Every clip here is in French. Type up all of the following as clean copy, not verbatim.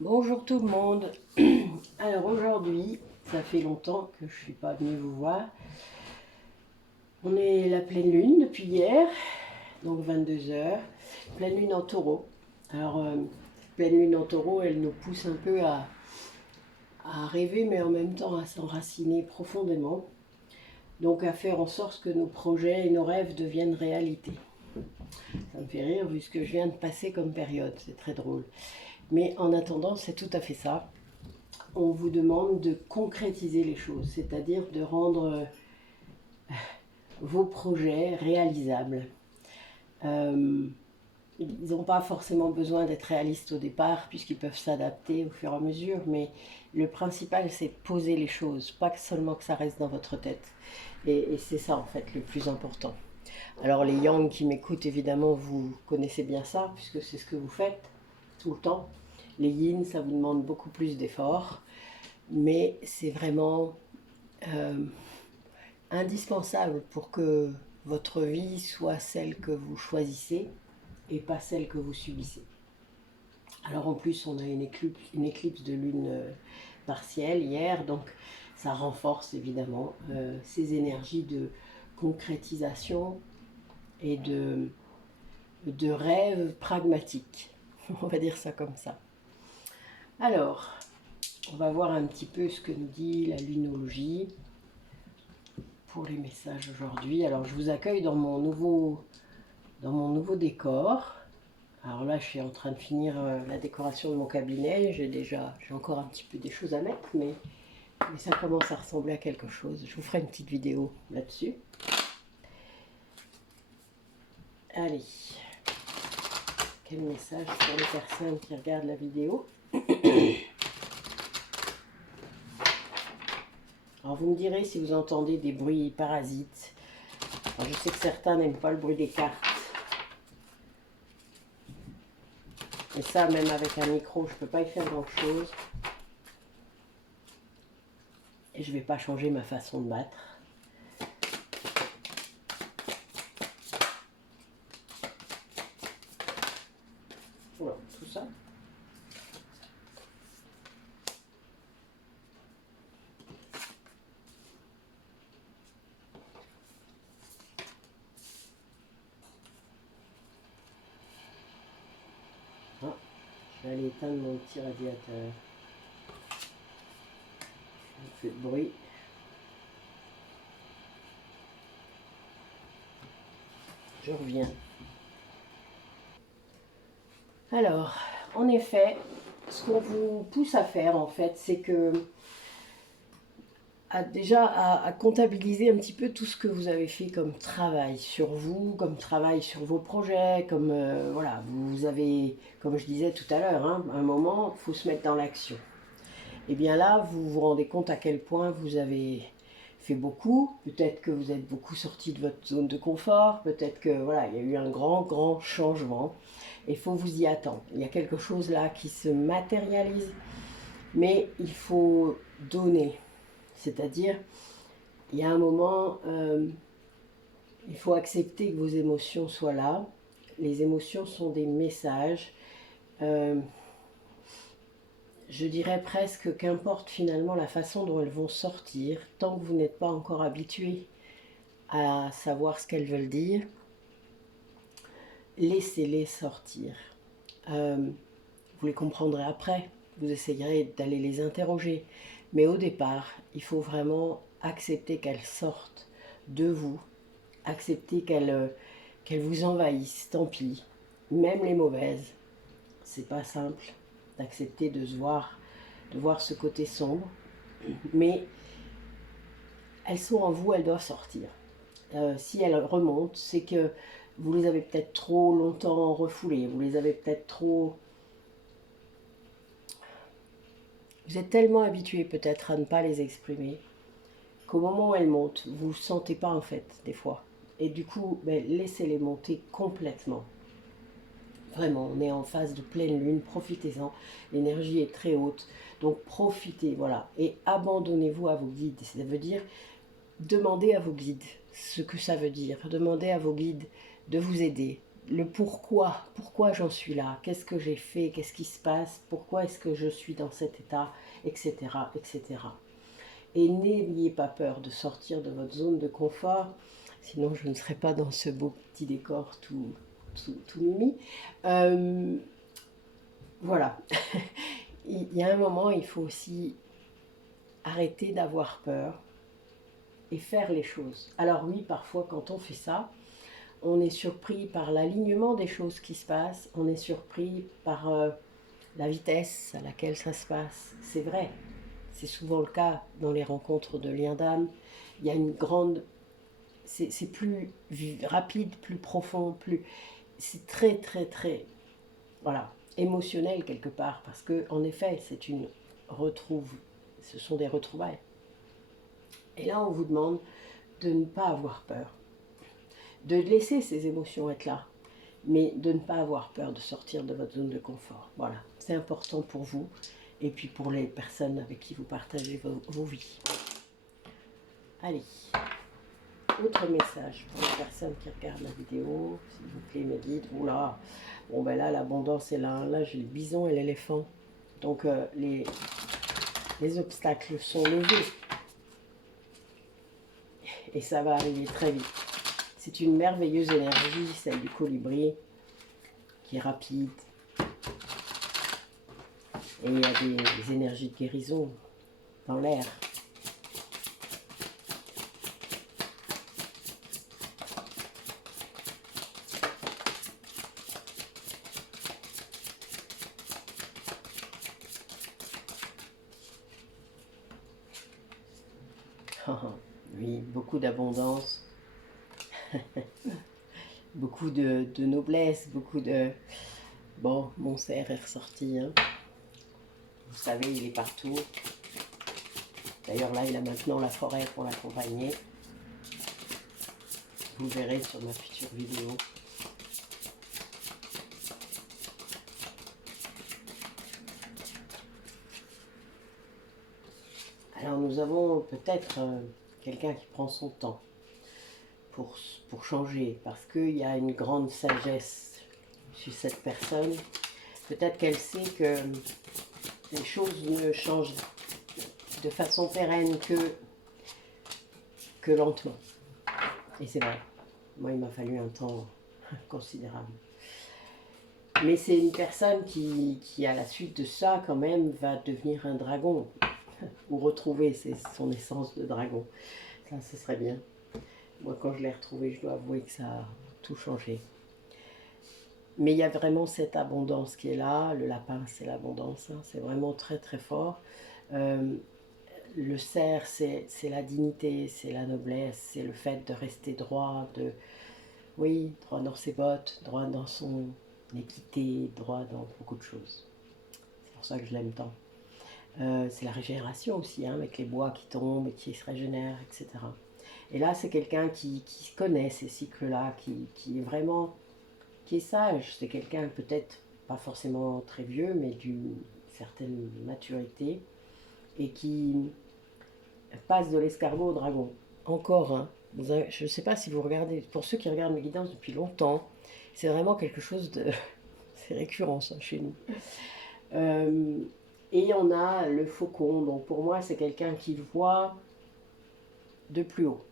Bonjour tout le monde. Alors aujourd'hui, ça fait longtemps que je ne suis pas venue vous voir. On est la pleine lune depuis hier, donc 22 heures. Pleine lune en taureau. Alors, pleine lune en taureau, elle nous pousse un peu à rêver, mais en même temps à s'enraciner profondément. Donc à faire en sorte que nos projets et nos rêves deviennent réalité. Ça me fait rire vu ce que je viens de passer comme période, c'est très drôle. Mais en attendant, c'est tout à fait ça. On vous demande de concrétiser les choses, c'est-à-dire de rendre vos projets réalisables. Ils n'ont pas forcément besoin d'être réalistes au départ, puisqu'ils peuvent s'adapter au fur et à mesure, mais le principal, c'est de poser les choses, pas seulement que ça reste dans votre tête. Et c'est ça, en fait, le plus important. Alors, les Yang qui m'écoutent, évidemment, vous connaissez bien ça, puisque c'est ce que vous faites tout le temps. Les Yin, ça vous demande beaucoup plus d'efforts, mais c'est vraiment indispensable pour que votre vie soit celle que vous choisissez et pas celle que vous subissez. Alors en plus, on a une éclipse de lune partielle hier, donc ça renforce évidemment ces énergies de concrétisation et de rêve pragmatique. On va dire ça comme ça. Alors, on va voir un petit peu ce que nous dit la lunologie pour les messages aujourd'hui. Alors, je vous accueille dans mon nouveau décor. Alors là, je suis en train de finir la décoration de mon cabinet. J'ai encore un petit peu des choses à mettre, mais ça commence à ressembler à quelque chose. Je vous ferai une petite vidéo là-dessus. Allez, quel message pour les personnes qui regardent la vidéo. Alors vous me direz si vous entendez des bruits parasites. Alors, je sais que certains n'aiment pas le bruit des cartes. Et ça, même avec un micro, je ne peux pas y faire grand-chose. Et je ne vais pas changer ma façon de battre. Voilà, tout ça. Ah, je vais aller éteindre mon petit radiateur. Il fait de bruit. Je reviens. Alors, en effet, ce qu'on vous pousse à faire, en fait, c'est que à comptabiliser un petit peu tout ce que vous avez fait comme travail sur vous, comme travail sur vos projets, comme voilà, vous avez, comme je disais tout à l'heure, hein, à un moment, il faut se mettre dans l'action. Et bien là, vous vous rendez compte à quel point vous avez fait beaucoup, peut-être que vous êtes beaucoup sorti de votre zone de confort, peut-être que voilà, il y a eu un grand changement. Il faut vous y attendre. Il y a quelque chose là qui se matérialise, mais il faut donner. C'est-à-dire, il y a un moment, il faut accepter que vos émotions soient là. Les émotions sont des messages. Je dirais presque qu'importe finalement la façon dont elles vont sortir, tant que vous n'êtes pas encore habitué à savoir ce qu'elles veulent dire, laissez-les sortir. Vous les comprendrez après, vous essayerez d'aller les interroger, mais au départ, il faut vraiment accepter qu'elles sortent de vous, accepter qu'elles vous envahissent, tant pis, même les mauvaises. C'est pas simple d'accepter de voir ce côté sombre, mais elles sont en vous, elles doivent sortir. Si elles remontent, c'est que vous les avez peut-être trop longtemps refoulées, vous les avez peut-être trop... Vous êtes tellement habitué peut-être à ne pas les exprimer qu'au moment où elles montent, vous ne sentez pas en fait, des fois. Et du coup, laissez-les monter complètement. Vraiment, on est en phase de pleine lune, profitez-en. L'énergie est très haute, donc profitez, voilà. Et abandonnez-vous à vos guides. Ça veut dire, demandez à vos guides ce que ça veut dire. Demandez à vos guides de vous aider, le pourquoi j'en suis là, qu'est-ce que j'ai fait, qu'est-ce qui se passe, pourquoi est-ce que je suis dans cet état, etc., etc. Et n'ayez pas peur de sortir de votre zone de confort, sinon je ne serais pas dans ce beau petit décor tout mimi. Voilà, il y a un moment, il faut aussi arrêter d'avoir peur et faire les choses. Alors oui, parfois quand on fait ça, on est surpris par l'alignement des choses qui se passent, on est surpris par la vitesse à laquelle ça se passe. C'est vrai, c'est souvent le cas dans les rencontres de liens d'âme. Il y a une grande... C'est plus rapide, plus profond, plus... C'est très, très, très... Voilà, émotionnel quelque part, parce que en effet, c'est une retrouve... Ce sont des retrouvailles. Et là, on vous demande de ne pas avoir peur, de laisser ces émotions être là, mais de ne pas avoir peur de sortir de votre zone de confort. Voilà, c'est important pour vous et puis pour les personnes avec qui vous partagez vos vies. Allez, autre message pour les personnes qui regardent la vidéo, s'il vous plaît, mes guides. Oula, bon ben là, l'abondance est là. Là, j'ai le bison et l'éléphant. Donc, les obstacles sont levés. Et ça va arriver très vite. C'est une merveilleuse énergie, celle du colibri, qui est rapide. Et il y a des énergies de guérison dans l'air. Oui, beaucoup d'abondance, beaucoup de noblesse, beaucoup de... Bon, mon cerf est ressorti, hein. Vous savez, il est partout. D'ailleurs, là, il a maintenant la forêt pour l'accompagner. Vous verrez sur ma future vidéo. Alors, nous avons peut-être quelqu'un qui prend son temps pour changer, parce qu'il y a une grande sagesse chez cette personne. Peut-être qu'elle sait que les choses ne changent de façon pérenne que lentement. Et c'est vrai, moi il m'a fallu un temps considérable. Mais c'est une personne qui à la suite de ça quand même va devenir un dragon, ou retrouver son essence de dragon. Ça, ce serait bien. Moi quand je l'ai retrouvé, je dois avouer que ça a tout changé. Mais il y a vraiment cette abondance qui est là. Le lapin, c'est l'abondance, hein. C'est vraiment très très fort. Le cerf, c'est la dignité, c'est la noblesse, c'est le fait de rester droit, oui, droit dans ses bottes, droit dans son équité, droit dans beaucoup de choses. C'est pour ça que je l'aime tant. C'est la régénération aussi, hein, avec les bois qui tombent et qui se régénèrent, etc. Et là, c'est quelqu'un qui connaît ces cycles-là, qui est vraiment, qui est sage. C'est quelqu'un peut-être pas forcément très vieux, mais d'une certaine maturité, et qui passe de l'escargot au dragon. Encore, hein. Je ne sais pas si vous regardez, pour ceux qui regardent mes guidances depuis longtemps, c'est vraiment quelque chose de... c'est récurrent ça chez nous. Et on a le faucon, donc pour moi c'est quelqu'un qui voit de plus haut.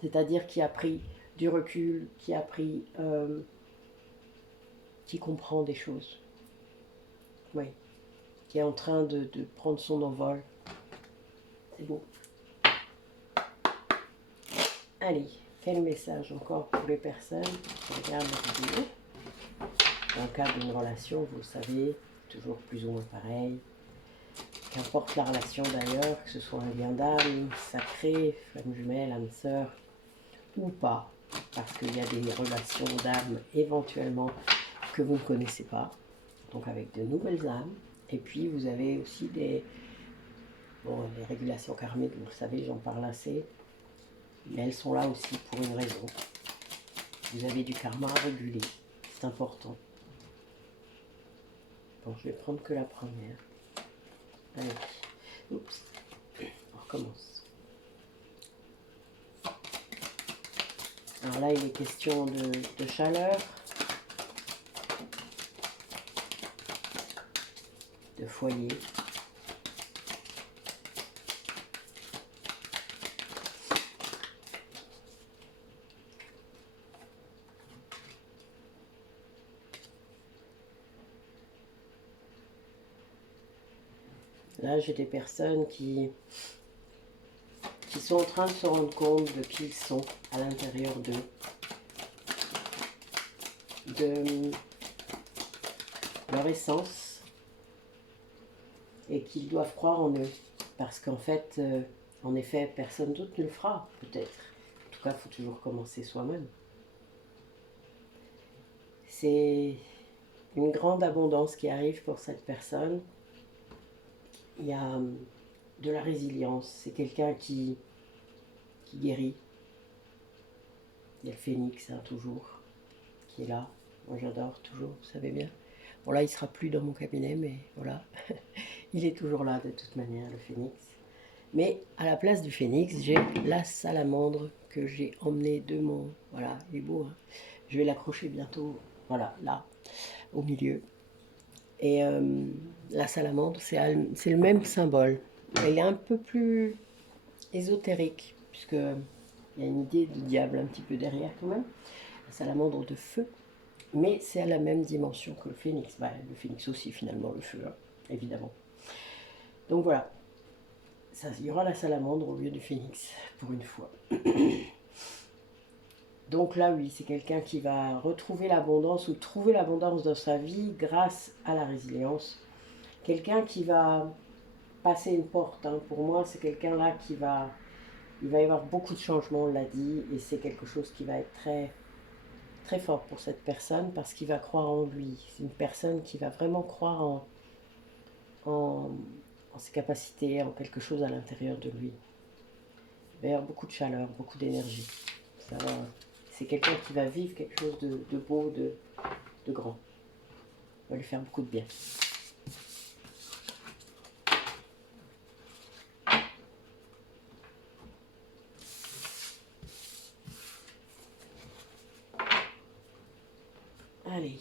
C'est-à-dire qui a pris du recul, qui a pris... qui comprend des choses. Oui. Qui est en train de prendre son envol. C'est beau. Allez, quel message encore pour les personnes qui regardent la vidéo. Dans le cadre d'une relation, vous le savez, toujours plus ou moins pareil. Qu'importe la relation d'ailleurs, que ce soit un lien d'âme, sacré, flamme jumelle, âme sœur, ou pas. Parce qu'il y a des relations d'âme éventuellement que vous ne connaissez pas. Donc avec de nouvelles âmes. Et puis vous avez aussi des régulations karmiques, vous le savez, j'en parle assez. Mais elles sont là aussi pour une raison. Vous avez du karma à réguler, c'est important. Bon, je vais prendre que la première. Allez, oups, on recommence. Alors là, il est question de chaleur, de foyer. Là, j'ai des personnes qui sont en train de se rendre compte de qui ils sont à l'intérieur d'eux, de leur essence, et qu'ils doivent croire en eux. Parce qu'en fait, en effet, personne d'autre ne le fera, peut-être. En tout cas, il faut toujours commencer soi-même. C'est une grande abondance qui arrive pour cette personne. Il y a de la résilience. C'est quelqu'un qui guérit. Il y a le phénix, hein, toujours, qui est là. Moi, j'adore toujours, vous savez bien. Bon, là, il ne sera plus dans mon cabinet, mais voilà. Il est toujours là, de toute manière, le phénix. Mais à la place du phénix, j'ai la salamandre que j'ai emmenée de mon... Voilà, il est beau, hein. Je vais l'accrocher bientôt, voilà, là, au milieu. Et la salamandre, c'est le même symbole. Elle est un peu plus ésotérique, puisque il y a une idée du diable un petit peu derrière quand même. La salamandre de feu, mais c'est à la même dimension que le phénix. Bah, le phénix aussi, finalement, le feu, hein, évidemment. Donc voilà, ça, il y aura la salamandre au lieu du phénix, pour une fois. Donc là, oui, c'est quelqu'un qui va retrouver l'abondance ou trouver l'abondance dans sa vie grâce à la résilience. Quelqu'un qui va passer une porte, hein. Pour moi, c'est quelqu'un là qui va... Il va y avoir beaucoup de changements, on l'a dit, et c'est quelque chose qui va être très, très fort pour cette personne parce qu'il va croire en lui. C'est une personne qui va vraiment croire en ses capacités, en quelque chose à l'intérieur de lui. Il va y avoir beaucoup de chaleur, beaucoup d'énergie. C'est quelqu'un qui va vivre quelque chose de beau, de grand. Ça va lui faire beaucoup de bien. Allez.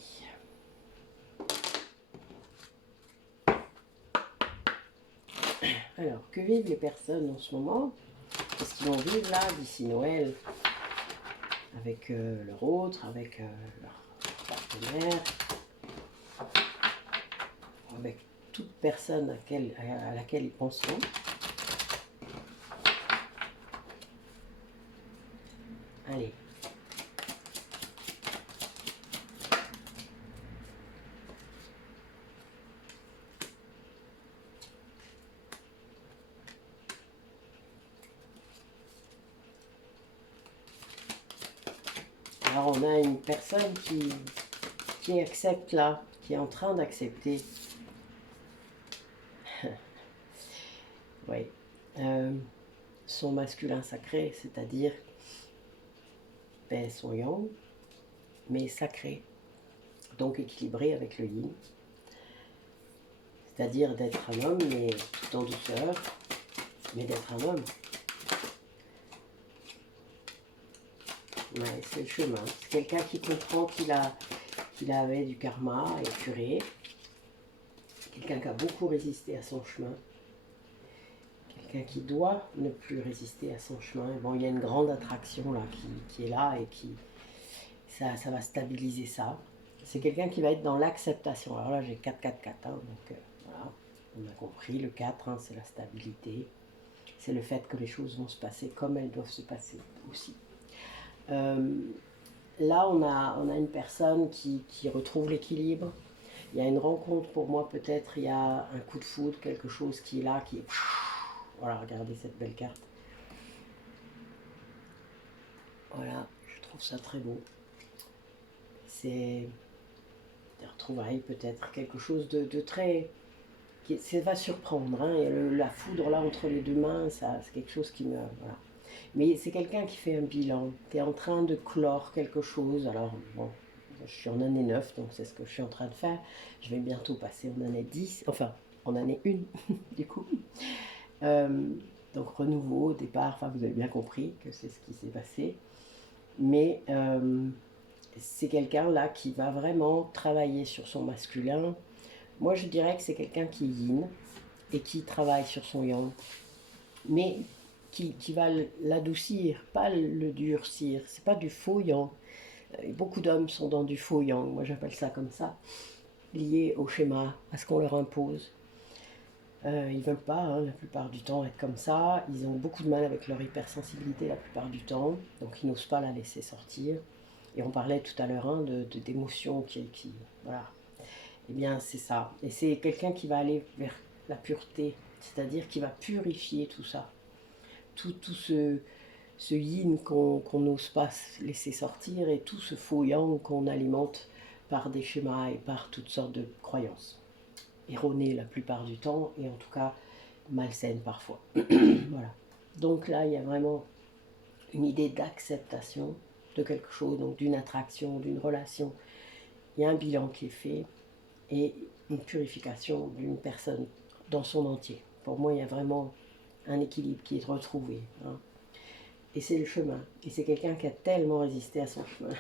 Alors, que vivent les personnes en ce moment? Qu'est-ce qu'ils vont vivre là, d'ici Noël? Avec leur autre, avec leur partenaire, avec toute personne à laquelle ils penseront. Allez. Alors on a une personne qui accepte là, qui est en train d'accepter. Oui. Son masculin sacré, c'est-à-dire son yang, mais sacré, donc équilibré avec le yin. C'est-à-dire d'être un homme, mais tout en douceur, mais d'être un homme. Ouais, c'est le chemin. C'est quelqu'un qui comprend qu'il avait du karma épuré. Quelqu'un qui a beaucoup résisté à son chemin. Quelqu'un qui doit ne plus résister à son chemin. Bon, il y a une grande attraction là qui est là et ça va stabiliser ça. C'est quelqu'un qui va être dans l'acceptation. Alors là, j'ai 4, 4, 4. Hein, donc voilà, on a compris. Le 4, hein, c'est la stabilité. C'est le fait que les choses vont se passer comme elles doivent se passer aussi. Là, on a une personne qui retrouve l'équilibre. Il y a une rencontre pour moi, peut-être, il y a un coup de foudre, quelque chose qui est là, qui est... Voilà, regardez cette belle carte. Voilà, je trouve ça très beau. C'est des retrouvailles, peut-être, quelque chose de très... Ça va surprendre, hein. Et la foudre, là, entre les deux mains, c'est quelque chose qui me... Voilà. Mais c'est quelqu'un qui fait un bilan, qui est en train de clore quelque chose. Alors, bon, je suis en année 9, donc c'est ce que je suis en train de faire. Je vais bientôt passer en année 10, enfin, en année 1, du coup. Donc, renouveau, départ, enfin, vous avez bien compris que c'est ce qui s'est passé. Mais c'est quelqu'un là qui va vraiment travailler sur son masculin, Moi, je dirais que c'est quelqu'un qui est yin et qui travaille sur son yang, mais qui va l'adoucir, pas le durcir. C'est pas du faux yang. Beaucoup d'hommes sont dans du faux yang, moi j'appelle ça comme ça, lié au schéma, à ce qu'on leur impose. Ils veulent pas, hein, la plupart du temps, être comme ça. Ils ont beaucoup de mal avec leur hypersensibilité la plupart du temps, donc ils n'osent pas la laisser sortir. Et on parlait tout à l'heure hein, d'émotions voilà. Eh bien, c'est ça. Et c'est quelqu'un qui va aller vers la pureté, c'est-à-dire qui va purifier tout ça. Tout ce yin qu'on n'ose pas laisser sortir et tout ce faux yang qu'on alimente par des schémas et par toutes sortes de croyances. Erronées la plupart du temps et en tout cas malsaines parfois. Voilà. Donc là, il y a vraiment une idée d'acceptation de quelque chose, donc d'une attraction, d'une relation. Il y a un bilan qui est fait et une purification d'une personne dans son entier. Pour moi, il y a vraiment un équilibre qui est retrouvé. Hein. Et c'est le chemin. Et c'est quelqu'un qui a tellement résisté à son chemin.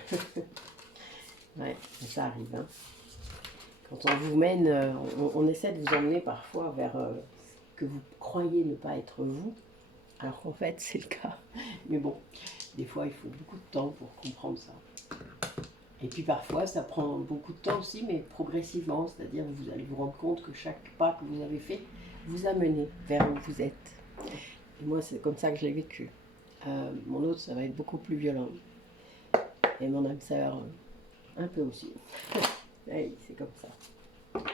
Ouais, ça arrive. Hein. Quand on vous mène, on essaie de vous emmener parfois vers ce que vous croyez ne pas être vous, alors qu'en fait c'est le cas. Mais bon, des fois il faut beaucoup de temps pour comprendre ça. Et puis parfois ça prend beaucoup de temps aussi, mais progressivement, c'est-à-dire vous allez vous rendre compte que chaque pas que vous avez fait vous a mené vers où vous êtes. Et moi c'est comme ça que je l'ai vécu. Mon autre ça va être beaucoup plus violent. Et mon âme sœur un peu aussi. Oui, c'est comme ça.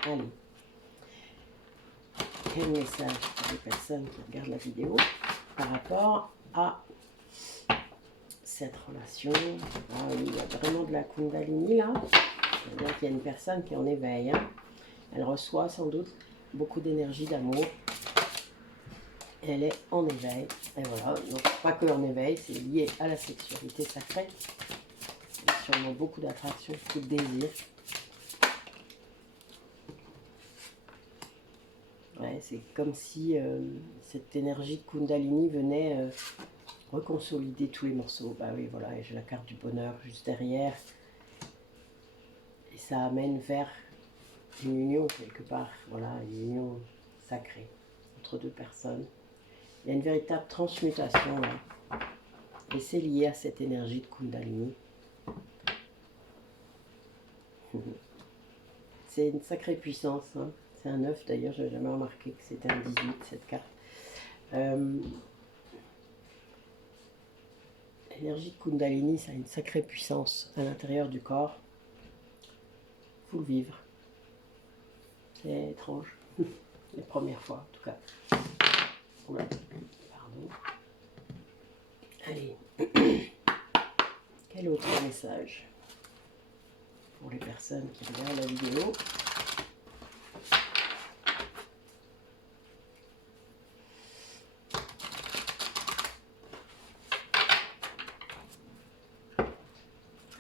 Allez. Quel message pour les personnes qui regardent la vidéo par rapport à cette relation. Ah oui, il y a vraiment de la Kundalini là. C'est-à-dire qu'il y a une personne qui est en éveil. Hein. Elle reçoit sans doute beaucoup d'énergie, d'amour. Elle est en éveil. Et voilà, donc pas que en éveil, c'est lié à la sexualité sacrée. Il y a sûrement beaucoup d'attraction, beaucoup de désir. Ouais, c'est comme si cette énergie de Kundalini venait reconsolider tous les morceaux. Bah oui, voilà, et j'ai la carte du bonheur juste derrière. Et ça amène vers une union quelque part, voilà, une union sacrée entre deux personnes. Il y a une véritable transmutation là. Et c'est lié à cette énergie de Kundalini. C'est une sacrée puissance. Hein. C'est un 9 d'ailleurs, je n'ai jamais remarqué que c'était un 18 cette carte. L'énergie de Kundalini, ça a une sacrée puissance à l'intérieur du corps. Il faut le vivre. C'est étrange. Les premières fois en tout cas. Oula, pardon. Allez. Quel autre message pour les personnes qui regardent la vidéo?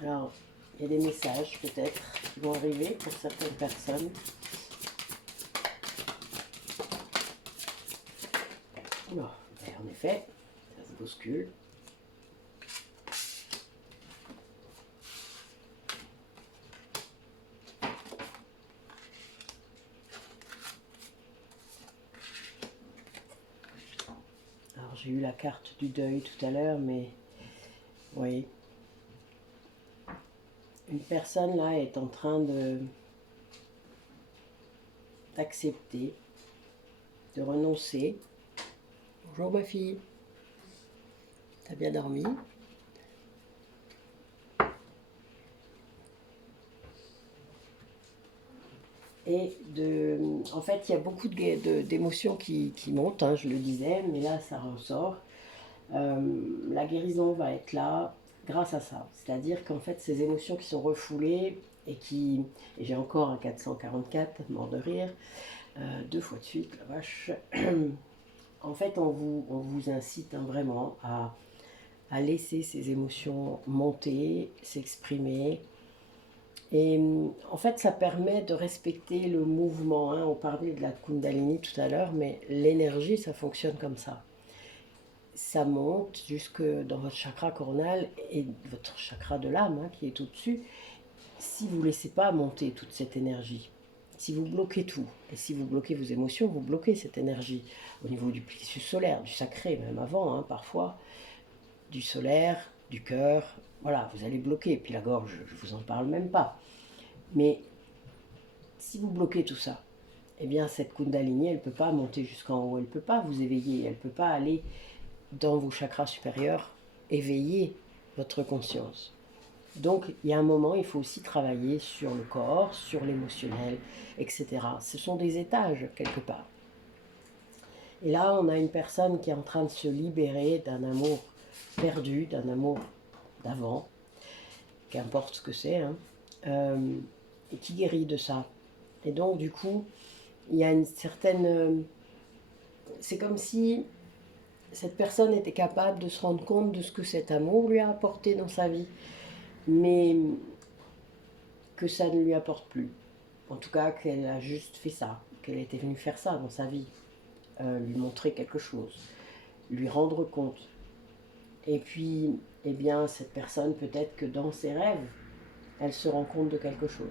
Alors, il y a des messages peut-être qui vont arriver pour certaines personnes. Oula, en effet, ça se bouscule. Alors, j'ai eu la carte du deuil tout à l'heure, mais oui. Une personne là est en train d'accepter, de renoncer. Bonjour ma fille, t'as bien dormi? Et en fait, il y a beaucoup d'émotions qui montent, hein, je le disais, mais là ça ressort. La guérison va être là grâce à ça. C'est-à-dire qu'en fait, ces émotions qui sont refoulées et j'ai encore un 444, mort de rire, 2 fois de suite, la vache. En fait, on vous incite hein, vraiment à laisser ces émotions monter, s'exprimer. Et en fait, ça permet de respecter le mouvement. Hein. On parlait de la Kundalini tout à l'heure, mais l'énergie, ça fonctionne comme ça. Ça monte jusque dans votre chakra coronal et votre chakra de l'âme hein, qui est au-dessus, si vous ne laissez pas monter toute cette énergie. Si vous bloquez tout, et si vous bloquez vos émotions, vous bloquez cette énergie au niveau du plexus solaire, du sacré, même avant, hein, parfois, du solaire, du cœur, voilà, vous allez bloquer. Puis la gorge, je vous en parle même pas. Mais si vous bloquez tout ça, eh bien cette Kundalini, elle ne peut pas monter jusqu'en haut, elle ne peut pas vous éveiller, elle ne peut pas aller dans vos chakras supérieurs, éveiller votre conscience. Donc il y a un moment, il faut aussi travailler sur le corps, sur l'émotionnel, etc. Ce sont des étages quelque part. Et là, on a une personne qui est en train de se libérer d'un amour perdu, d'un amour d'avant, qu'importe ce que c'est, hein, et qui guérit de ça. Et donc, du coup, il y a une certaine... c'est comme si cette personne était capable de se rendre compte de ce que cet amour lui a apporté dans sa vie, mais que ça ne lui apporte plus. En tout cas, qu'elle a juste fait ça, qu'elle était venue faire ça dans sa vie, lui montrer quelque chose, lui rendre compte. Et puis, eh bien, cette personne, peut-être que dans ses rêves, elle se rend compte de quelque chose.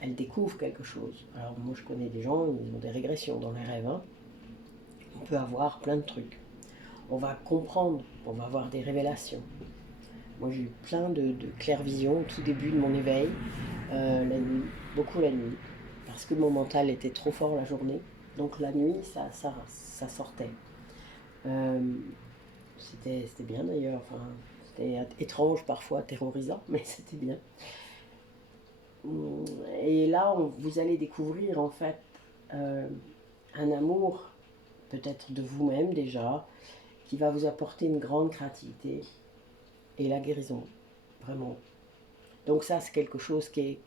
Elle découvre quelque chose. Alors moi, je connais des gens, ils ont des régressions dans les rêves. Hein. On peut avoir plein de trucs. On va comprendre, on va avoir des révélations. Moi, j'ai eu plein de clairvisions au tout début de mon éveil, la nuit, beaucoup la nuit, parce que mon mental était trop fort la journée. Donc la nuit, ça sortait. C'était bien d'ailleurs, enfin, c'était étrange parfois, terrorisant, mais c'était bien. Et là, vous allez découvrir en fait un amour, peut-être de vous-même déjà, qui va vous apporter une grande créativité et la guérison, vraiment. Donc ça, c'est quelque chose qui est...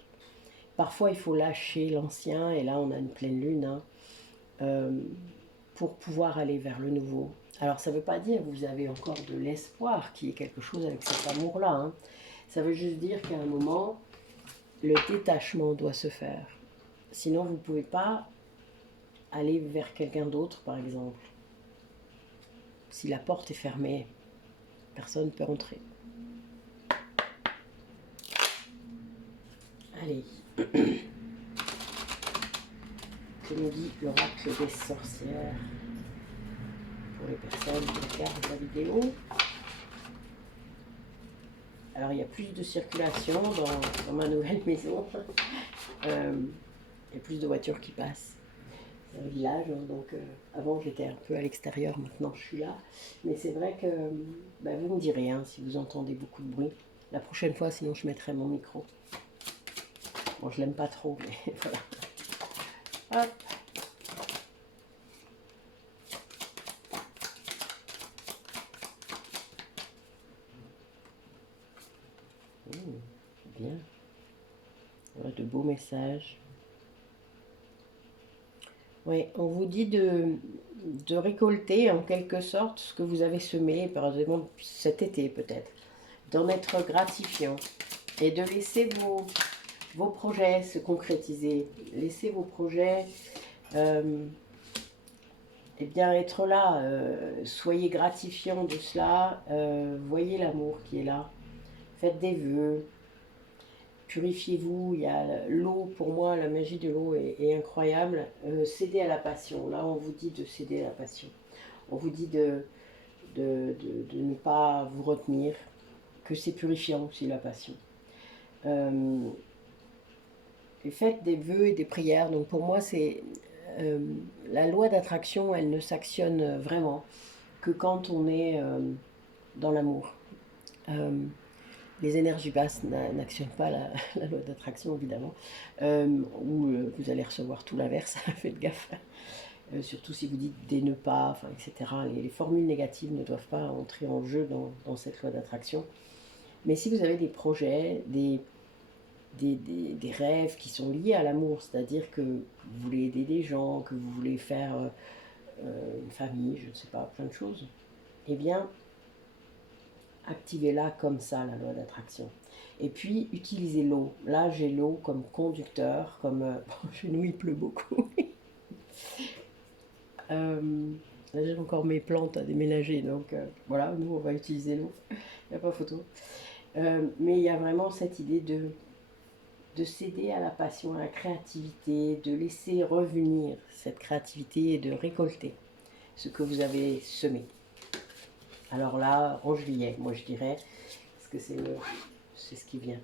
Parfois, il faut lâcher l'ancien, et là, on a une pleine lune, hein, pour pouvoir aller vers le nouveau. Alors, ça ne veut pas dire que vous avez encore de l'espoir, qui est quelque chose avec cet amour-là. Hein. Ça veut juste dire qu'à un moment, le détachement doit se faire. Sinon, vous ne pouvez pas aller vers quelqu'un d'autre, par exemple. Si la porte est fermée, personne ne peut entrer. Allez. Que nous dit l'oracle des sorcières pour les personnes qui regardent la vidéo? Alors, il y a plus de circulation dans ma nouvelle maison. Il y a plus de voitures qui passent. C'est un village, hein, donc avant j'étais un peu à l'extérieur, maintenant je suis là. Mais c'est vrai que vous me direz hein, si vous entendez beaucoup de bruit. La prochaine fois, sinon je mettrai mon micro. Bon, je l'aime pas trop, mais voilà. Hop. Bien. Voilà de beaux messages. Oui, on vous dit de récolter en quelque sorte ce que vous avez semé, par exemple cet été peut-être, d'en être gratifiant et de laisser vos projets se concrétiser. Laissez vos projets eh bien, être là. Soyez gratifiant de cela. Voyez l'amour qui est là. Faites des vœux. Purifiez-vous. Il y a l'eau, pour moi, la magie de l'eau est incroyable. Cédez à la passion. Là, on vous dit de céder à la passion. On vous dit de ne pas vous retenir, que c'est purifiant aussi la passion. Et faites des vœux et des prières. Donc pour moi, c'est la loi d'attraction, elle ne s'actionne vraiment que quand on est dans l'amour. Les énergies basses n'actionnent pas la loi d'attraction, évidemment, où vous allez recevoir tout l'inverse, faites gaffe. Surtout si vous dites des ne pas, enfin, etc. Les formules négatives ne doivent pas entrer en jeu dans cette loi d'attraction. Mais si vous avez des projets, des rêves qui sont liés à l'amour, c'est-à-dire que vous voulez aider des gens, que vous voulez faire une famille, je ne sais pas, plein de choses, eh bien, activez-la comme ça, la loi d'attraction. Et puis, utilisez l'eau. Là, j'ai l'eau comme conducteur, comme... chez nous, il pleut beaucoup. Là, j'ai encore mes plantes à déménager, donc voilà, nous, on va utiliser l'eau. Il n'y a pas photo. Mais il y a vraiment cette idée de de céder à la passion, à la créativité, de laisser revenir cette créativité et de récolter ce que vous avez semé. Alors là, en juillet, moi je dirais, parce que c'est ce qui vient.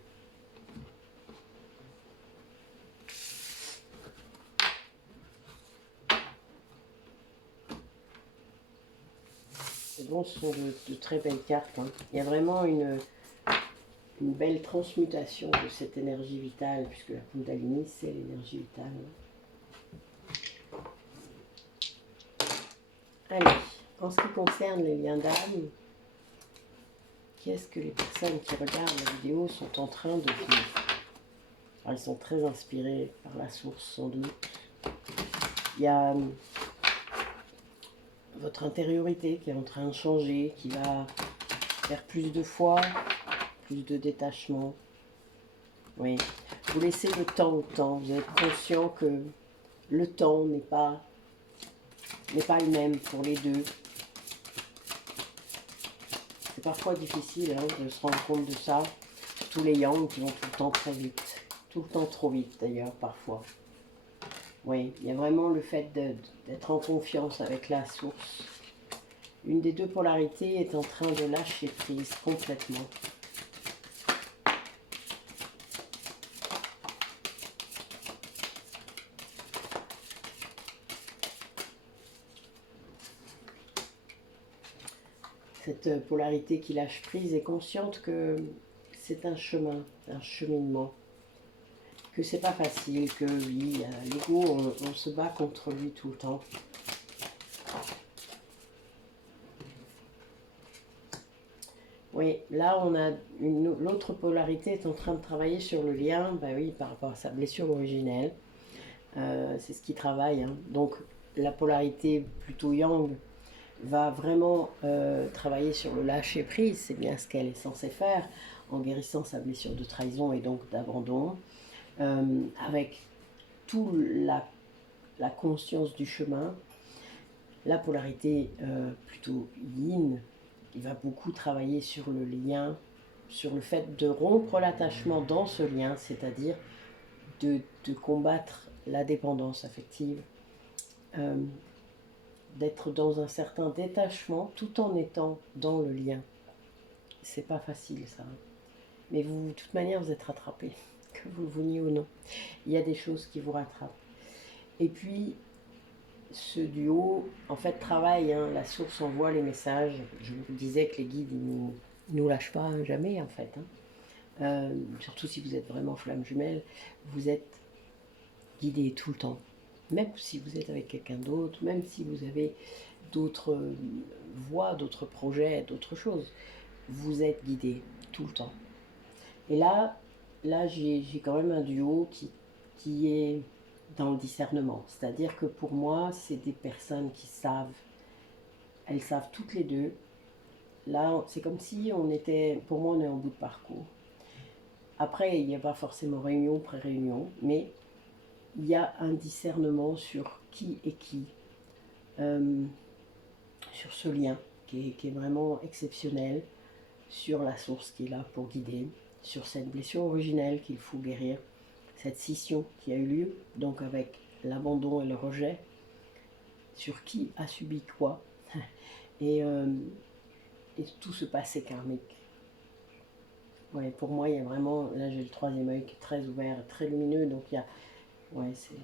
Bon, ce sont de très belles cartes. Hein. Il y a vraiment une belle transmutation de cette énergie vitale, puisque la Kundalini, c'est l'énergie vitale. Allez, en ce qui concerne les liens d'âme, qu'est-ce que les personnes qui regardent la vidéo sont en train de vivre? Alors, elles sont très inspirées par la source, sans doute. Il y a votre intériorité qui est en train de changer, qui va faire plus de foi, plus de détachement. Oui, vous laissez le temps au temps. Vous êtes conscient que le temps n'est pas le même pour les deux. C'est parfois difficile hein, de se rendre compte de ça. Tous les yang qui vont tout le temps très vite. Tout le temps trop vite d'ailleurs, parfois. Oui, il y a vraiment le fait d'être en confiance avec la source. Une des deux polarités est en train de lâcher prise complètement. Cette polarité qui lâche prise est consciente que c'est un chemin, un cheminement, que c'est pas facile, que oui, l'ego, on se bat contre lui tout le temps. Oui, là on a l'autre polarité est en train de travailler sur le lien, bah oui, par rapport à sa blessure originelle. C'est ce qui travaille. Hein. Donc la polarité plutôt yang va vraiment travailler sur le lâcher prise, c'est bien ce qu'elle est censée faire, en guérissant sa blessure de trahison et donc d'abandon, avec toute la conscience du chemin. La polarité plutôt yin, il va beaucoup travailler sur le lien, sur le fait de rompre l'attachement dans ce lien, c'est-à-dire de combattre la dépendance affective, d'être dans un certain détachement tout en étant dans le lien. C'est pas facile ça. Mais vous, de toute manière, vous êtes rattrapé, que vous le vouliez ou non. Il y a des choses qui vous rattrapent. Et puis, ce duo, en fait, travaille. Hein, la source envoie les messages. Je vous disais que les guides, ils nous lâchent pas hein, jamais, en fait. Hein. Surtout si vous êtes vraiment flamme jumelle, vous êtes guidé tout le temps. Même si vous êtes avec quelqu'un d'autre, même si vous avez d'autres voies, d'autres projets, d'autres choses, vous êtes guidé tout le temps. Et là j'ai quand même un duo qui est dans le discernement. C'est-à-dire que pour moi, c'est des personnes qui savent, elles savent toutes les deux. Là, c'est comme si on était, pour moi, on est en bout de parcours. Après, il n'y a pas forcément réunion, pré-réunion, mais il y a un discernement sur qui est qui, sur ce lien qui est vraiment exceptionnel, sur la source qui est là pour guider, sur cette blessure originelle qu'il faut guérir, cette scission qui a eu lieu, donc avec l'abandon et le rejet, sur qui a subi quoi, et tout ce passé karmique. Ouais, pour moi, il y a vraiment, là j'ai le troisième œil qui est très ouvert, très lumineux, donc il y a, ouais, c'est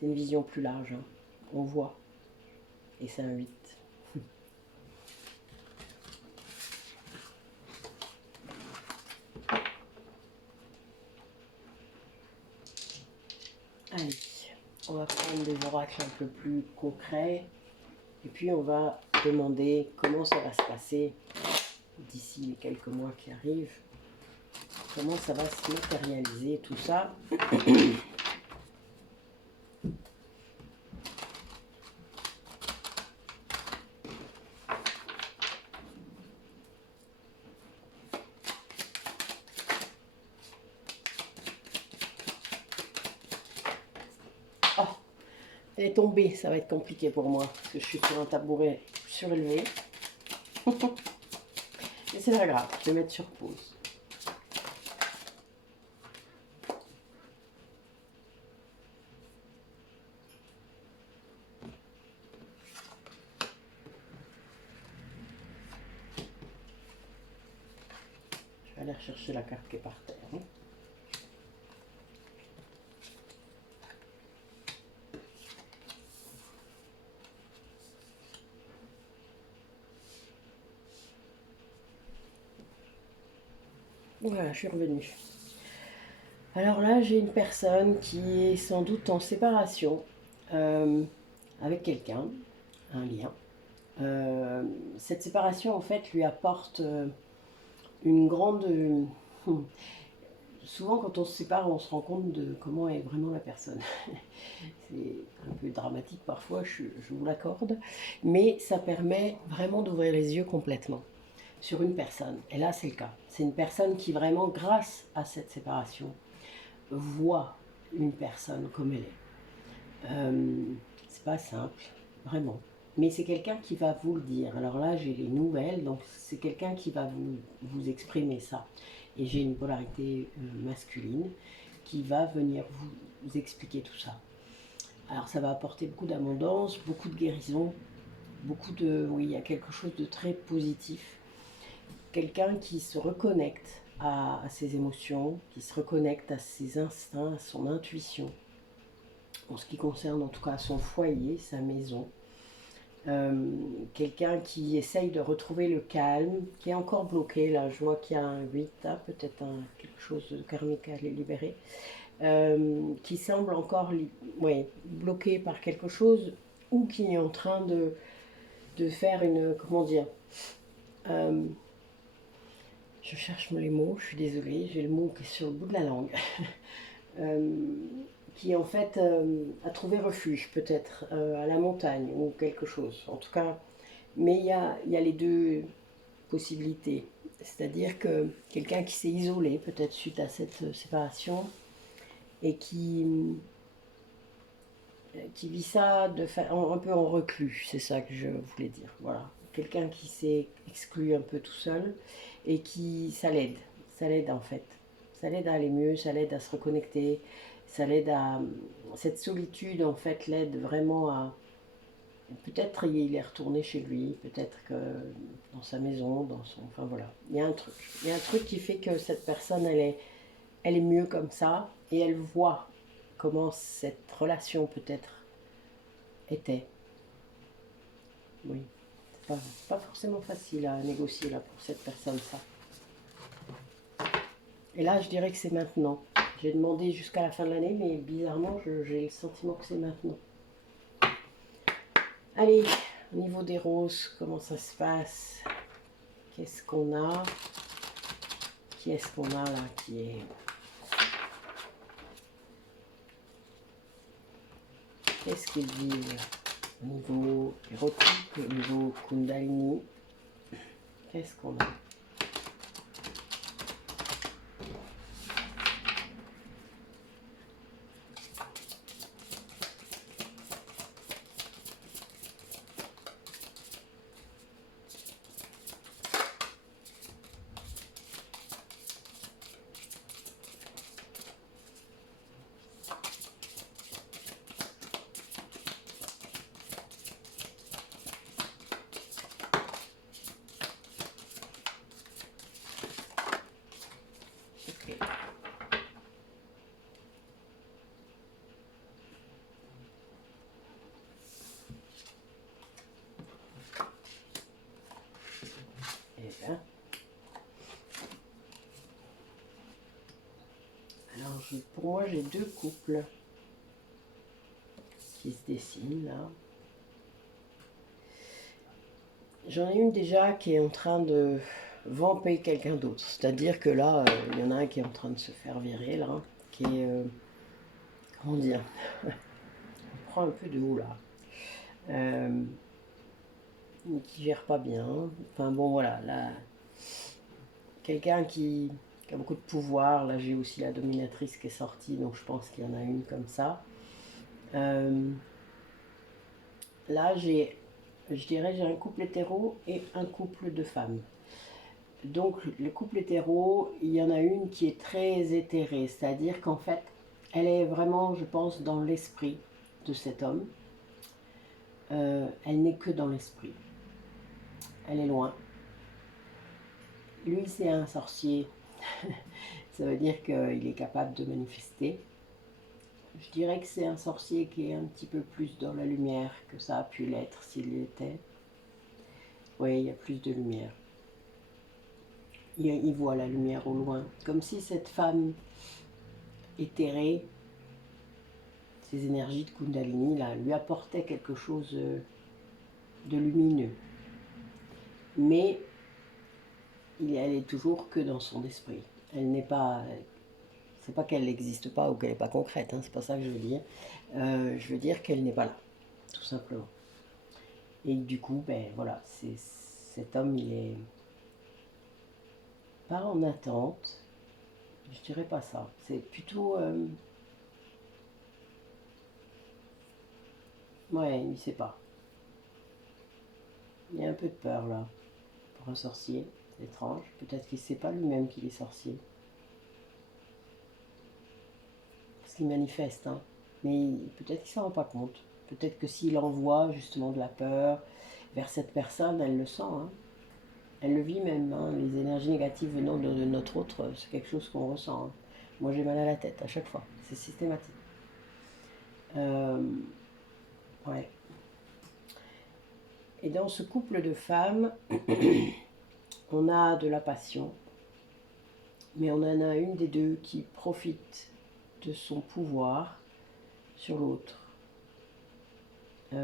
une vision plus large, hein. On voit, et c'est un 8. Allez, on va prendre des oracles un peu plus concrets, et puis on va demander comment ça va se passer d'ici les quelques mois qui arrivent, comment ça va se matérialiser tout ça. Oh, elle est tombée, ça va être compliqué pour moi, parce que je suis sur un tabouret surélevé. Mais c'est pas grave, je vais mettre sur pause. aller rechercher la carte qui est par terre. Hein. Voilà, je suis revenue. Alors là, j'ai une personne qui est sans doute en séparation avec quelqu'un, un lien. Cette séparation, en fait, lui apporte une grande... souvent, quand on se sépare, on se rend compte de comment est vraiment la personne. C'est un peu dramatique parfois, je vous l'accorde, mais ça permet vraiment d'ouvrir les yeux complètement sur une personne. Et là, c'est le cas. C'est une personne qui vraiment, grâce à cette séparation, voit une personne comme elle est. C'est pas simple, vraiment. Mais c'est quelqu'un qui va vous le dire. Alors là, j'ai les nouvelles, donc c'est quelqu'un qui va vous exprimer ça. Et j'ai une polarité masculine qui va venir vous expliquer tout ça. Alors ça va apporter beaucoup d'abondance, beaucoup de guérison, beaucoup de... Oui, il y a quelque chose de très positif. Quelqu'un qui se reconnecte à ses émotions, qui se reconnecte à ses instincts, à son intuition, en ce qui concerne en tout cas son foyer, sa maison. Quelqu'un qui essaye de retrouver le calme, qui est encore bloqué, là je vois qu'il y a un 8, hein, peut-être quelque chose de karmique à les libérer, qui semble encore bloqué par quelque chose ou qui est en train de faire une, comment dire, je cherche les mots, je suis désolée, j'ai le mot qui est sur le bout de la langue. Qui en fait a trouvé refuge peut-être à la montagne ou quelque chose. En tout cas, mais il y a les deux possibilités. C'est-à-dire que quelqu'un qui s'est isolé peut-être suite à cette séparation et qui vit ça un peu en reclus, c'est ça que je voulais dire. Voilà, quelqu'un qui s'est exclu un peu tout seul et ça l'aide en fait. Ça l'aide à aller mieux, ça l'aide à se reconnecter, ça l'aide à... Cette solitude, en fait, l'aide vraiment à... Peut-être il est retourné chez lui, peut-être que dans sa maison, dans son... Enfin voilà, il y a un truc. Il y a un truc qui fait que cette personne, elle est mieux comme ça, et elle voit comment cette relation peut-être était. Oui, c'est pas forcément facile à négocier là pour cette personne, ça. Et là, je dirais que c'est maintenant. J'ai demandé jusqu'à la fin de l'année, mais bizarrement, j'ai le sentiment que c'est maintenant. Allez, au niveau des roses, comment ça se passe? Qu'est-ce qu'on a? Qui est-ce qu'on a là qui est... Qu'est-ce qu'ils vivent au niveau érotique, au niveau Kundalini? Qu'est-ce qu'on a? Alors, pour moi, j'ai deux couples qui se dessinent là. J'en ai une déjà qui est en train de vamper quelqu'un d'autre. C'est-à-dire que là, il y en a un qui est en train de se faire virer là, qui est... comment dire? On prend un peu de haut là. Qui gère pas bien. Enfin bon, voilà, là... Quelqu'un qui a beaucoup de pouvoir. Là, j'ai aussi la dominatrice qui est sortie, donc je pense qu'il y en a une comme ça. Là, je dirais, j'ai un couple hétéro et un couple de femmes. Donc, le couple hétéro, il y en a une qui est très éthérée, c'est-à-dire qu'en fait, elle est vraiment, je pense, dans l'esprit de cet homme. Elle n'est que dans l'esprit. Elle est loin. Lui, c'est un sorcier. Ça veut dire qu'il est capable de manifester. Je dirais que c'est un sorcier qui est un petit peu plus dans la lumière que ça a pu l'être s'il l'était. Oui, il y a plus de lumière. Il voit la lumière au loin. Comme si cette femme éthérée, ces énergies de Kundalini, là, lui apportaient quelque chose de lumineux. Mais elle est toujours que dans son esprit. Elle n'est pas... C'est pas qu'elle n'existe pas ou qu'elle n'est pas concrète, hein, c'est pas ça que je veux dire. Je veux dire qu'elle n'est pas là, tout simplement. Et du coup, ben voilà, cet homme, il est pas en attente, je dirais pas ça. C'est plutôt, ouais, il sait pas. Il y a un peu de peur là, pour un sorcier, c'est étrange. Peut-être qu'il sait pas lui-même qu'il est sorcier. Parce qu'il manifeste, hein. Mais peut-être qu'il s'en rend pas compte. Peut-être que s'il envoie justement de la peur vers cette personne, elle le sent, hein. Elle le vit même, hein. Les énergies négatives venant de notre autre, c'est quelque chose qu'on ressent, hein. Moi j'ai mal à la tête à chaque fois, c'est systématique. Ouais. Et dans ce couple de femmes, on a de la passion, mais on en a une des deux qui profite de son pouvoir sur l'autre. Et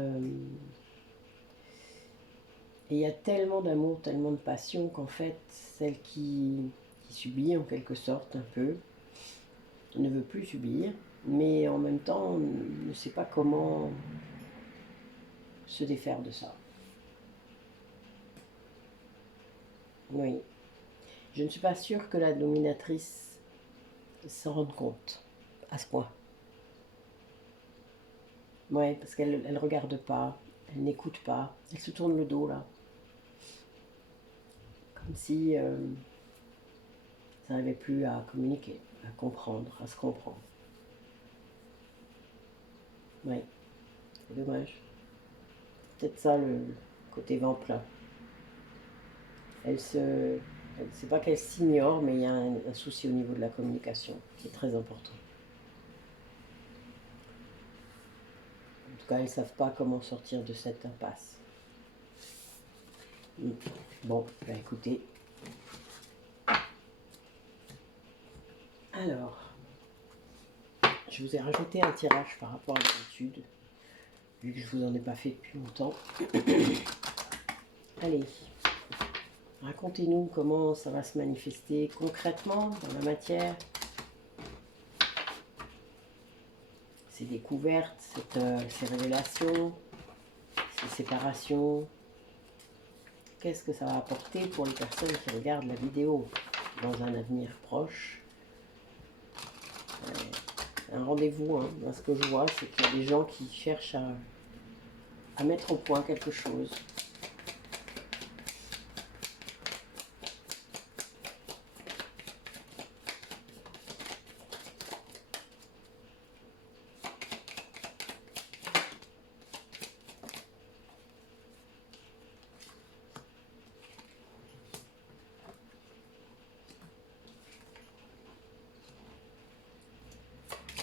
il y a tellement d'amour, tellement de passion qu'en fait, celle qui subit en quelque sorte un peu, ne veut plus subir, mais en même temps ne sait pas comment se défaire de ça. Oui. Je ne suis pas sûre que la dominatrice s'en rende compte à ce point. Oui, parce qu'elle ne regarde pas, elle n'écoute pas, elle se tourne le dos là. Comme si ça n'arrivait plus à communiquer, à comprendre, à se comprendre. Oui, c'est dommage. Peut-être ça le côté vent plat. C'est pas qu'elle s'ignore, mais il y a un souci au niveau de la communication qui est très important. En tout cas, elles ne savent pas comment sortir de cette impasse. Bon, bah écoutez. Alors, je vous ai rajouté un tirage par rapport à l'habitude, vu que je vous en ai pas fait depuis longtemps. Allez, racontez-nous comment ça va se manifester concrètement dans la matière. Ces découvertes, ces révélations, ces séparations. Qu'est-ce que ça va apporter pour les personnes qui regardent la vidéo dans un avenir proche? Un rendez-vous, hein. Dans ce que je vois, c'est qu'il y a des gens qui cherchent à mettre au point quelque chose.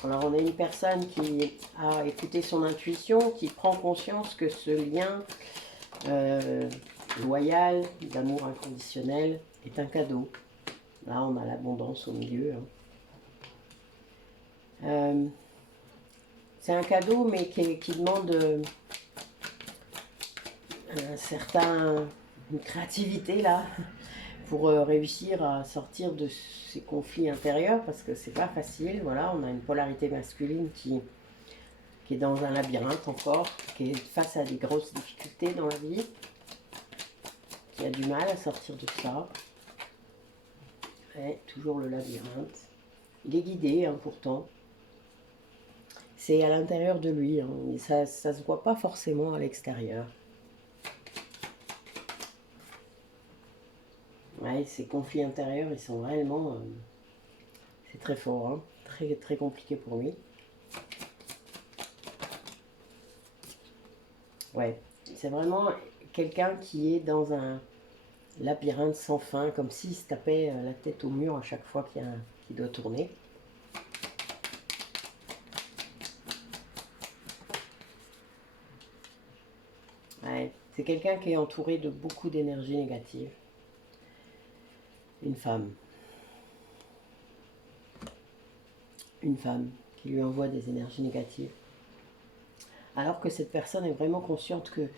Alors on a une personne qui a écouté son intuition, qui prend conscience que ce lien loyal, d'amour inconditionnel, est un cadeau. Là on a l'abondance au milieu, hein. C'est un cadeau mais qui demande une créativité là, pour réussir à sortir de ces conflits intérieurs, parce que c'est pas facile. Voilà, on a une polarité masculine qui est dans un labyrinthe encore, qui est face à des grosses difficultés dans la vie, qui a du mal à sortir de ça. Ouais, toujours le labyrinthe. Il est guidé, hein, pourtant. C'est à l'intérieur de lui, hein, et ça se voit pas forcément à l'extérieur. Ouais, ces conflits intérieurs, ils sont réellement... c'est très fort, hein, très, très compliqué pour lui. Ouais, c'est vraiment quelqu'un qui est dans un labyrinthe sans fin, comme s'il se tapait la tête au mur à chaque fois qu'il doit tourner. Ouais, c'est quelqu'un qui est entouré de beaucoup d'énergie négative. Une femme. Une femme qui lui envoie des énergies négatives. Alors que cette personne est vraiment consciente que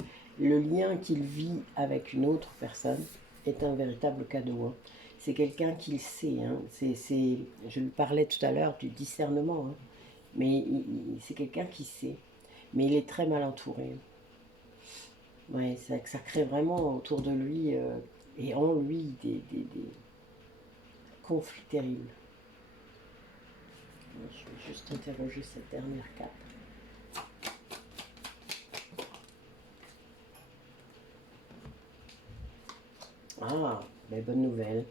le lien qu'il vit avec une autre personne est un véritable cadeau. Hein. C'est quelqu'un qui le sait. Hein. Je lui parlais tout à l'heure du discernement. Hein. Mais c'est quelqu'un qui sait. Mais il est très mal entouré. Ouais, ça crée vraiment autour de lui et en lui des conflits terribles. Je vais juste interroger cette dernière carte. Ah, ben bonne nouvelle.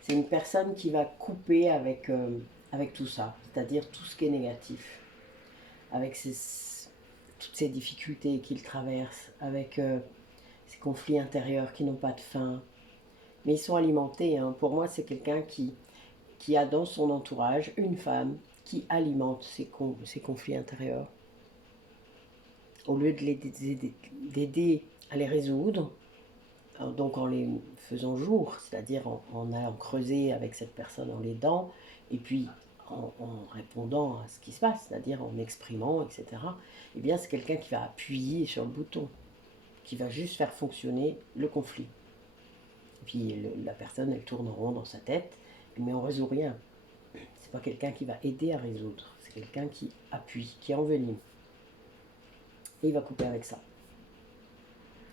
C'est une personne qui va couper avec tout ça, c'est-à-dire tout ce qui est négatif, avec toutes ces difficultés qu'il traverse, avec ces conflits intérieurs qui n'ont pas de fin. Mais ils sont alimentés. Hein. Pour moi, c'est quelqu'un qui a dans son entourage une femme qui alimente ces conflits intérieurs. Au lieu d'aider à les résoudre, donc en les faisant jour, c'est-à-dire en allant creuser avec cette personne en l'aidant, et puis en répondant à ce qui se passe, c'est-à-dire en exprimant, etc., eh bien c'est quelqu'un qui va appuyer sur le bouton, qui va juste faire fonctionner le conflit. Et puis la personne, elle tourne rond dans sa tête, mais on ne résout rien. C'est pas quelqu'un qui va aider à résoudre, c'est quelqu'un qui appuie, qui envenime. Et il va couper avec ça.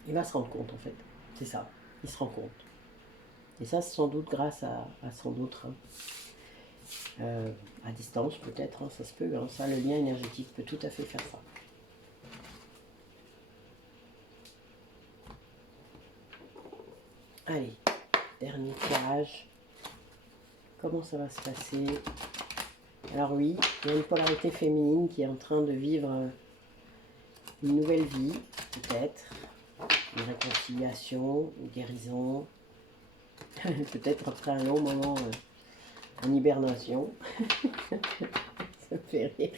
Il va se rendre compte en fait, c'est ça, il se rend compte. Et ça, c'est sans doute grâce à son autre, hein. À distance peut-être, hein, ça se peut, hein, ça, le lien énergétique peut tout à fait faire ça. Allez, dernier tirage. Comment ça va se passer? Alors oui, il y a une polarité féminine qui est en train de vivre une nouvelle vie, peut-être, une réconciliation, une guérison, peut-être après un long moment en hibernation. Ça me fait rire.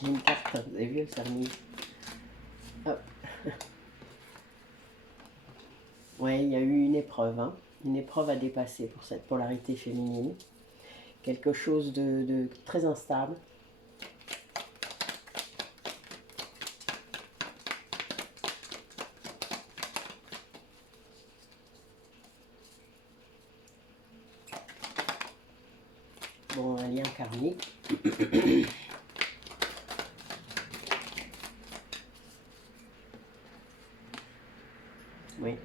J'ai une carte, vous avez vu, elle s'est remise. Hop. Ouais, il y a eu une épreuve, hein. Une épreuve à dépasser pour cette polarité féminine. Quelque chose de très instable. Bon, un lien karmique. Oui.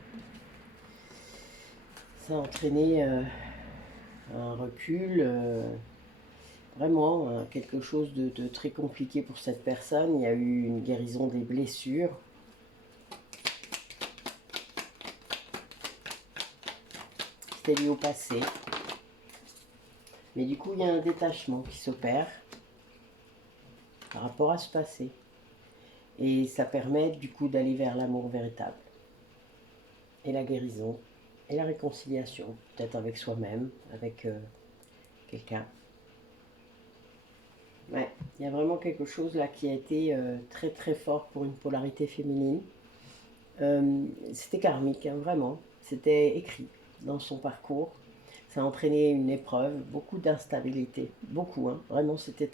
Ça a entraîné un recul, vraiment quelque chose de très compliqué pour cette personne. Il y a eu une guérison des blessures. C'était lié au passé. Mais du coup, il y a un détachement qui s'opère par rapport à ce passé. Et ça permet du coup d'aller vers l'amour véritable. Et la guérison. Et la réconciliation. Peut-être avec soi-même, avec quelqu'un. Ouais, il y a vraiment quelque chose là qui a été très très fort pour une polarité féminine. C'était karmique, hein, vraiment. C'était écrit dans son parcours. Ça a entraîné une épreuve, beaucoup d'instabilité, beaucoup. Hein, vraiment, c'était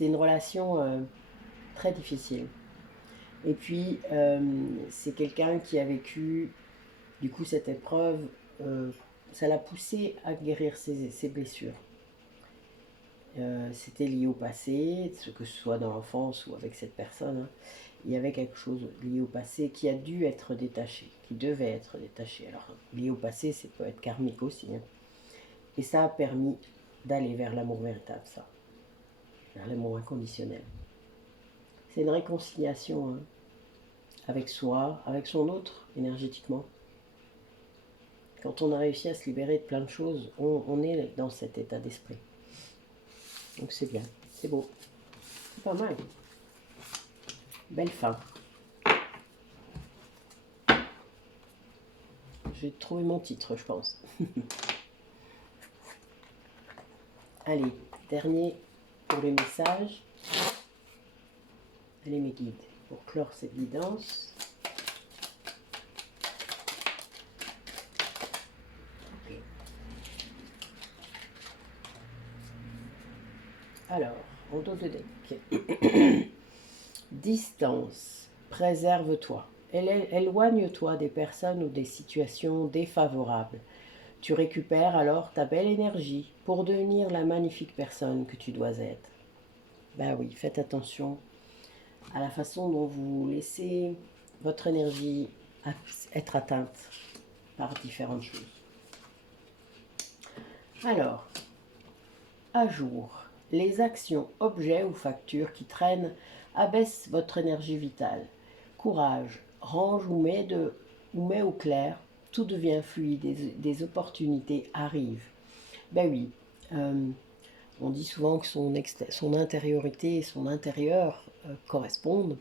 une relation très difficile. Et puis, c'est quelqu'un qui a vécu, du coup, cette épreuve. Ça l'a poussé à guérir ses blessures. C'était lié au passé, que ce soit dans l'enfance ou avec cette personne. Hein. Il y avait quelque chose lié au passé qui a dû être détaché, qui devait être détaché. Alors, lié au passé, ça peut être karmique aussi. Hein. Et ça a permis d'aller vers l'amour véritable, ça. Vers l'amour inconditionnel. C'est une réconciliation hein, avec soi, avec son autre, énergétiquement. Quand on a réussi à se libérer de plein de choses, on est dans cet état d'esprit. Donc c'est bien, c'est beau. C'est pas mal. Belle fin. J'ai trouvé mon titre, je pense. Allez, dernier pour les messages. Allez, mes guides, pour clore cette guidance. Okay. Alors, en dos de deck. Distance, préserve-toi. Éloigne-toi des personnes ou des situations défavorables. Tu récupères alors ta belle énergie pour devenir la magnifique personne que tu dois être. Ben oui, faites attention à la façon dont vous laissez votre énergie être atteinte par différentes choses. Alors, à jour, les actions, objets ou factures qui traînent abaissent votre énergie vitale. Courage, range ou met au clair, tout devient fluide, des opportunités arrivent. Ben oui, on dit souvent que son intériorité et son intérieur correspondent,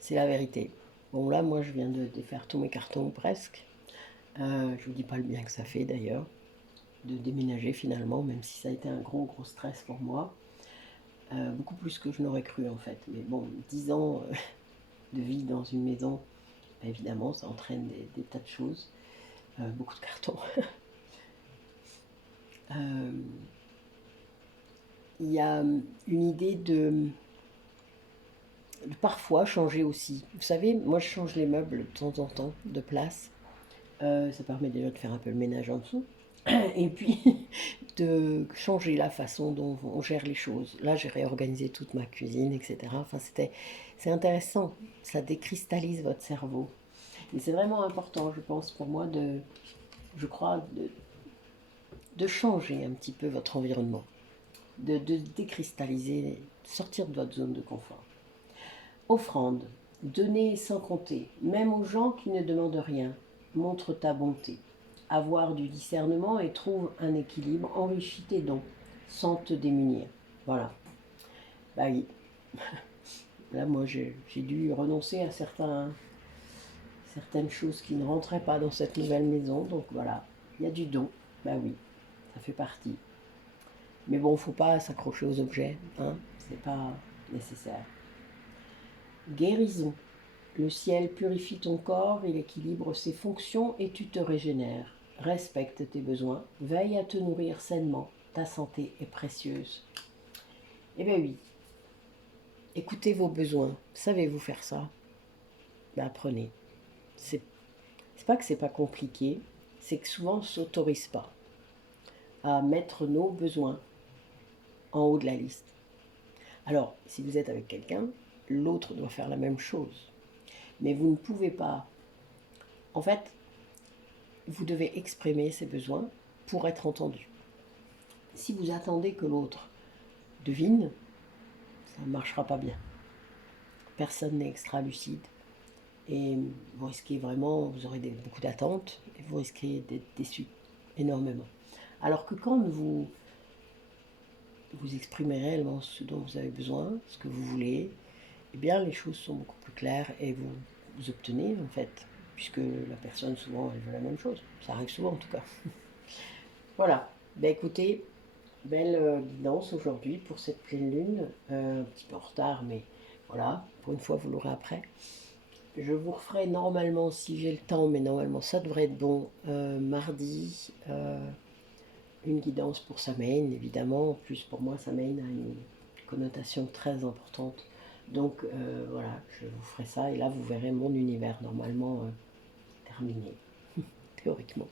c'est la vérité. Bon là, moi je viens de défaire tous mes cartons presque. Je ne vous dis pas le bien que ça fait d'ailleurs, de déménager finalement, même si ça a été un gros stress pour moi. Beaucoup plus que je n'aurais cru en fait. Mais bon, 10 ans de vie dans une maison, bah, évidemment, ça entraîne des tas de choses. Beaucoup de cartons. Il y a une idée de parfois changer aussi. Vous savez, moi je change les meubles de temps en temps de place. Ça permet déjà de faire un peu le ménage en dessous. Et puis de changer la façon dont on gère les choses. Là, j'ai réorganisé toute ma cuisine, etc. Enfin, c'est intéressant. Ça décristallise votre cerveau. Et c'est vraiment important, je pense, pour moi, je crois, de changer un petit peu votre environnement. De décristalliser, sortir de votre zone de confort. Offrande. Donner sans compter, même aux gens qui ne demandent rien. Montre ta bonté. Avoir du discernement et trouve un équilibre, enrichis tes dons, sans te démunir. Voilà. Bah oui. Là, moi, j'ai dû renoncer à certaines choses qui ne rentraient pas dans cette nouvelle maison. Donc voilà, il y a du don. Bah oui, ça fait partie. Mais bon, faut pas s'accrocher aux objets, hein. C'est pas nécessaire. Guérison. Le ciel purifie ton corps, il équilibre ses fonctions et tu te régénères. Respecte tes besoins, veille à te nourrir sainement, ta santé est précieuse. Eh bien oui, écoutez vos besoins, savez-vous faire ça? Ben apprenez. C'est pas que c'est pas compliqué, c'est que souvent on ne s'autorise pas à mettre nos besoins en haut de la liste. Alors, si vous êtes avec quelqu'un, l'autre doit faire la même chose. Mais vous ne pouvez pas. En fait, vous devez exprimer ses besoins pour être entendu. Si vous attendez que l'autre devine, ça ne marchera pas bien. Personne n'est extra lucide et vous risquez vraiment, vous aurez beaucoup d'attentes et vous risquez d'être déçu énormément. Alors que quand vous exprimez réellement ce dont vous avez besoin, ce que vous voulez, eh bien les choses sont beaucoup plus claires et vous obtenez en fait, puisque la personne souvent elle veut la même chose. Ça arrive souvent en tout cas. Voilà, ben écoutez, belle guidance aujourd'hui pour cette pleine lune, un petit peu en retard, mais voilà, pour une fois vous l'aurez après. Je vous referai normalement, si j'ai le temps, mais normalement ça devrait être bon, mardi, une guidance pour Samhain, évidemment. En plus, pour moi, Samhain a une connotation très importante. Donc voilà, je vous ferai ça, et là vous verrez mon univers normalement terminé, théoriquement.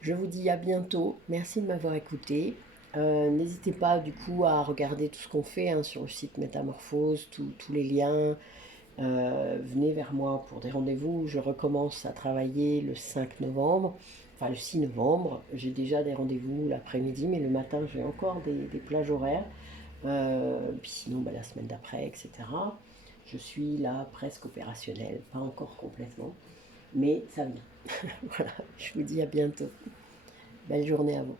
Je vous dis à bientôt, merci de m'avoir écouté. N'hésitez pas du coup à regarder tout ce qu'on fait hein, sur le site Métamorphose, tous les liens. Venez vers moi pour des rendez-vous. Je recommence à travailler le 5 novembre, enfin le 6 novembre. J'ai déjà des rendez-vous l'après-midi, mais le matin j'ai encore des plages horaires. Puis sinon la semaine d'après, etc. Je suis là presque opérationnelle, pas encore complètement, mais ça vient. Voilà, je vous dis à bientôt. Belle journée à vous.